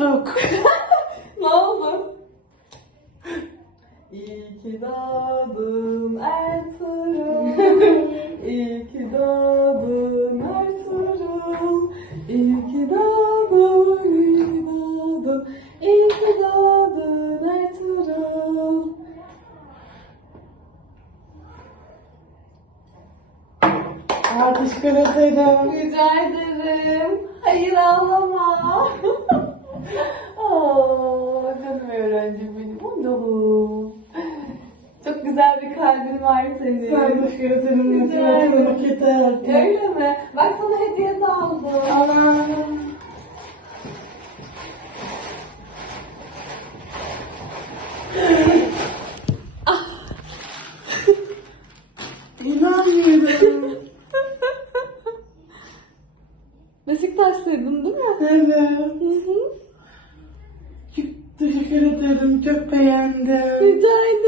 olduk. Ne oldu? İyi ki doğdun Ertuğrul. İyi ki doğdun Ertuğrul. İyi ki doğdun, iyi ki doğdun. İyi ki doğdun Ertuğrul. Teşekkür ederim. Rica ederim. Hayır ağlama. Allah'ım. Çok güzel bir kalbin var senin. Sen. Rica Hatırlamak ederim. yeterdi. Öyle mi? Bak sana hediye de aldım. Anam. İnanmıyorum. Beşiktaşlıydın değil mi? Evet. Hı hı. Teşekkür ederim. Çok beğendim. Rica ederim.